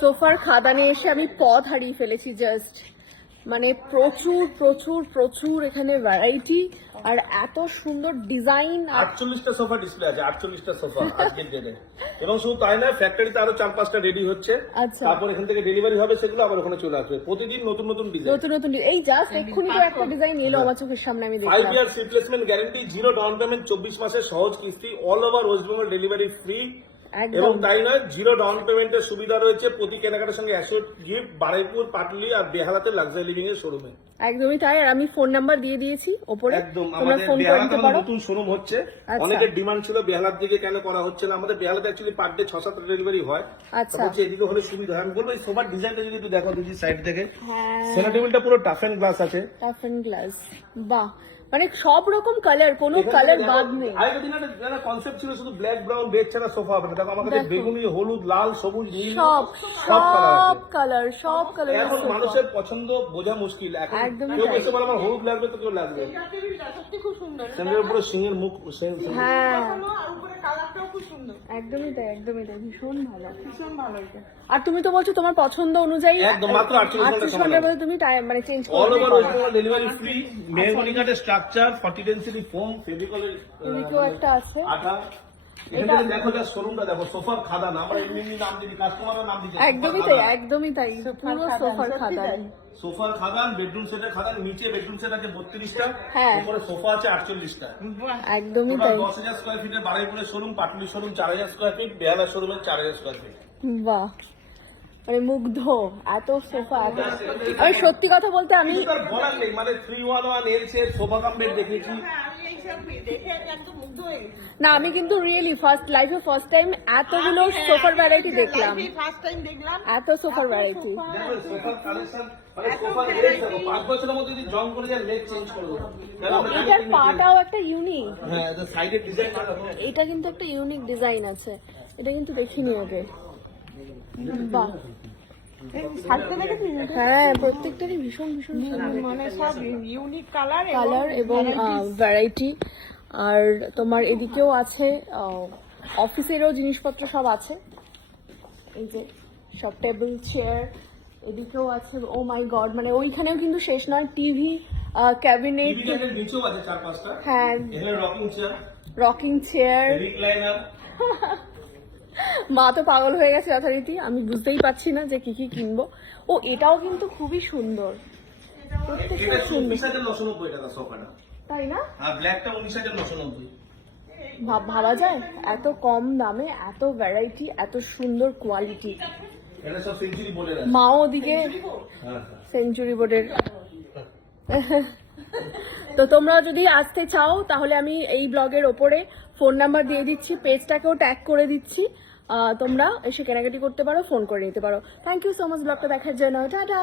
সোফার খাদানে এসে আমি পথ হারিয়ে ফেলেছি জাস্ট। মানে প্রচুর প্রচুর প্রচুর এখানে ভ্যারাইটি আর এত সুন্দর ডিজাইন। 48টা সোফা ডিসপ্লে আছে, 48টা সোফা আজকের ডেটে। এবং শুধু তাই না, ফ্যাক্টরিতে আরো 4-5টা রেডি হচ্ছে। আচ্ছা, তারপর এখান থেকে ডেলিভারি হবে, সেগুলো আবার ওখানে চলে আসবে। প্রতিদিন নতুন নতুন ডিজাইন, নতুন নতুন এই জাস্ট এক্ষুনি তো একটা ডিজাইন এলো আমার চোখের সামনে, আমি 5 দেখলাম। Years replacement guarantee, 0 down payment, 24 মাসের সহজ কিস্তি, all over West Bengal delivery free. এবং তাই নয়, 0 ডাউন পেমেন্টের সুবিধা রয়েছে প্রতি কেনাকাটার সঙ্গে অ্যাসিওর গিফট, বারুইপুর, পাটুলি আর বেহালাতে লাক্সারি লিভিং এর শোরুমে। একদমই তাই। আর আমি ফোন নাম্বার দিয়ে দিয়েছি ওপরে, একদম। তোমরা আমাদের ফোন করে বেহালাতে নিতে পারো। নতুন শোরুম হচ্ছে। আচ্ছা। অনেকের ডিমান্ড ছিল বেহালার দিকে কেন করা হচ্ছে না। আমাদের বেহালাতে অ্যাকচুয়ালি পার ডে 6-7 ডেলিভারি হয়। আচ্ছা, বলছি এদিকে হলে সুবিধা হয়। আমি বলবো এই সোফার ডিজাইনটা যদি একটু দেখো দুই সাইড থেকে। হ্যাঁ, সেন্টার টেবিলটা পুরো টাফ এন্ড গ্লাস আছে। টাফ এন্ড গ্লাস, বাহ, মানে সব রকম কালার, কোনো কালার বাদ নেই। আগের দিনে একটা কনসেপ্ট ছিল শুধু ব্ল্যাক ব্রাউন বেজ ছাড়া সোফা হবে না। দেখো আমার কাছে দেখো। বেগুনি, হলুদ, লাল, সবুজ, নীল সব সব কালার সব আছে। কালার, সব কালার। এখন মানুষের পছন্দ বোঝা মুশকিল। এখন একদমই কেউ তাই। এসে বলে আমার হলুদ লাগবে, তো কেউ লাগবে। সেন্টারের উপরে সিংহের মুখ। হ্যাঁ, আর উপরে কালারটাও খুব সুন্দর, একদমই তাই, একদমই তাই, ভীষণ ভালো। ভীষণ ভালো এটা। আর তুমি তো বলছো তোমার পছন্দ অনুযায়ী একদম, মাত্র 48 ঘন্টা 38 ঘন্টার মধ্যে তুমি মানে চেঞ্জ অল করে ওভার দিতে ওয়েস্ট পারো। Bengal delivery free. মেহগনি কাঠের স্ট্রাকচার, 40 ডেন্সিটি ফোম, ফেভিকলের এদিকেও একটা আছে। আঠা। এখানে দেখো যা শোরুমটা দেখো, সোফার খাদান। আমরা এমনি নাম দিই, কাস্টমাররা নাম দিচ্ছে একদমই তাই, একদমই তাই, পুরো সোফার খাদান। সোফার খাদান, বেডরুম সেটের খাদান। নিচে বেডরুম সেট আছে 32টা, হ্যাঁ। উপরে সোফা আছে 48টা। একদমই টোটাল তাই, 10,000 স্কয়ার ফিটের বারুইপুরের showroom, Patuli showroom 4,000 square feet, Behala শোরুমের 4,000 স্কয়ার ফিট। বাহ, মানে মুগ্ধ, এত সোফা, এত। আমি সত্যি কথা বলতে আমি কিছু তার বলার নেই। মানে 311 এলস এর সোফা কাম বেড দেখেছি। আমি এইসব দেখে একদম মুগ্ধ হয়ে গেছি। না, আমি কিন্তু রিয়েলি ফার্স্ট টাইম এতগুলো সোফার ভ্যারাইটি দেখলাম, ফার্স্ট টাইম দেখলাম এত সোফার ভ্যারাইটি। দেখো সোফার কালেকশন, মানে সোফার লেগ দেখো, 5 বছরের মধ্যে যদি জং করে যায় লেগ চেঞ্জ করে দেবো। কারণ আমরা জানি এটার কি পাটাও একটা ইউনিক, হ্যাঁ, এটা সাইডের ডিজাইনটা দেখো। এটা কিন্তু একটা ইউনিক ডিজাইন আছে, এটা কিন্তু দেখিনি আগে। বাহ, ছাড়তে দেখেছিস হ্যাঁ, প্রত্যেকটারই ভীষণ ভীষণ মানে সব ইউনিক কালার কালার এবং ভ্যারাইটি। আর তোমার এদিকেও আছে অফিসেরও জিনিসপত্র সব আছে, এই যে সব টেবিল চেয়ার, এদিকেও আছে। ও মাই গড, মানে ওইখানেও কিন্তু শেষ নয়, টিভি, ক্যাবিনেট, টিভি এর নিচেও আছে 4-5টা। হ্যাঁ, এখানে rocking chair, rocking chair. Recliner. মা তো পাগল হয়ে গেছে যথারীতি, আমি বুঝতেই পারছি না যে কি কি কিনবো। ও এটাও কিন্তু খুবই সুন্দর, প্রত্যেকটা এটা সুন্দর, 19,990 টাকা সোফাটা। তাই না? আর ব্ল্যাকটা 19,990। ভাবা যায় এত কম দামে এত ভ্যারাইটি, এত সুন্দর কোয়ালিটি। এটা সব সেঞ্চুরি বলে আছে। মাও ওদিকে হ্যাঁ। সেঞ্চুরি বোর্ডের। তো তোমরা যদি আসতে চাও তাহলে আমি এই ব্লগের ওপরে ফোন নাম্বার দিয়ে দিচ্ছি, পেজটাকেও ট্যাগ করে দিচ্ছি, তোমরা এসে কেনাকাটি করতে পারো, ফোন করে নিতে পারো। থ্যাংক ইউ সো মাচ ব্লগটা দেখার জন্য, টাটা।